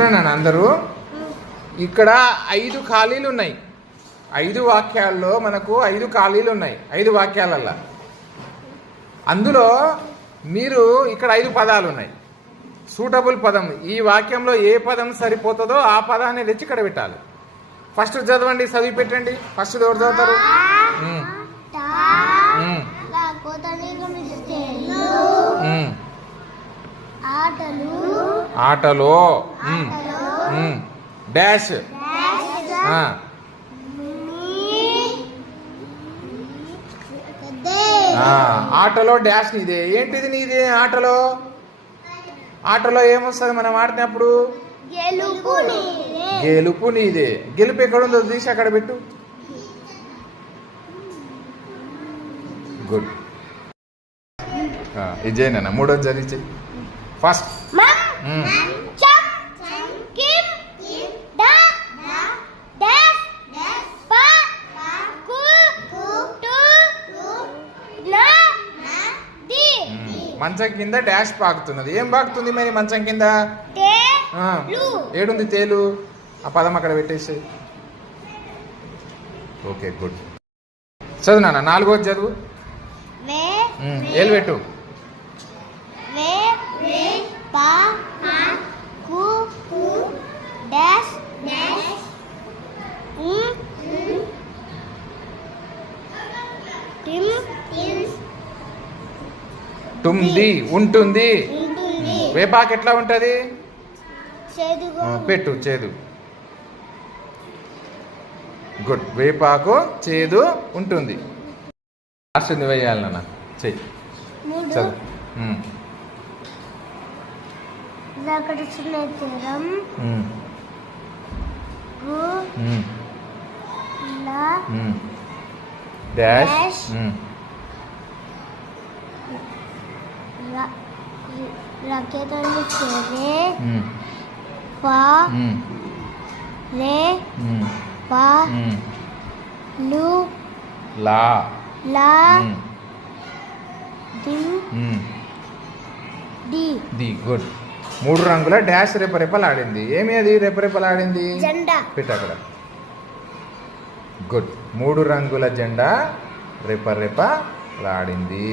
అందరూ ఇక్కడ 5 ఖాళీలు ఉన్నాయి. 5 వాక్యాల్లో మనకు 5 ఖాళీలు ఉన్నాయి. 5 వాక్యాలల్లా అందులో మీరు ఇక్కడ 5 పదాలు ఉన్నాయి. సూటబుల్ పదం, ఈ వాక్యంలో ఏ పదం సరిపోతుందో ఆ పదాన్ని తెచ్చి ఇక్కడ పెట్టాలి. ఫస్ట్ చదవండి, చదివి పెట్టండి. ఫస్ట్ ఎవరు చదువుతారు? ఆటలో డాష్. ఆటలో డాష్ నీదే. ఏంటిది నీది? ఆటలో ఏమొస్తుంది మనం ఆడినప్పుడు? గెలుపు నీదే. గెలుపు ఎక్కడుందో తీసి అక్కడ పెట్టు. గుడ్. ఇదేనా మూడోది చదివి ఫస్ట్. మంచం కింద డాష్ పాకుతున్నది. ఏం పాకుతుంది మరి మంచం కింద? ఏడుంది? తేలు. ఆ పదం అక్కడ పెట్టేసి. Okay, good. చదువు నాన్న. 4వ చదువు. ఏలు పెట్టు. టుంది. ఉంటుంది. వేపాకు ఎట్లా ఉంటది? పెట్టు. చేదు. గుడ్. వేపాకు చేదు ఉంటుంది. లాస్ట్ వేయాలి నాన్న. చెయ్యి. చదువు. డాష్. రకేతలు చేరే పా రే పా లు లా లా దిం డి ది. గుడ్. 3 రంగుల డాష్ రెపరెపలాడింది. ఏమి అది రెపరెపలాడింది? జెండా. పెట్టు అక్కడ. గుడ్. 3 రంగుల జెండా రెపరెపలాడింది.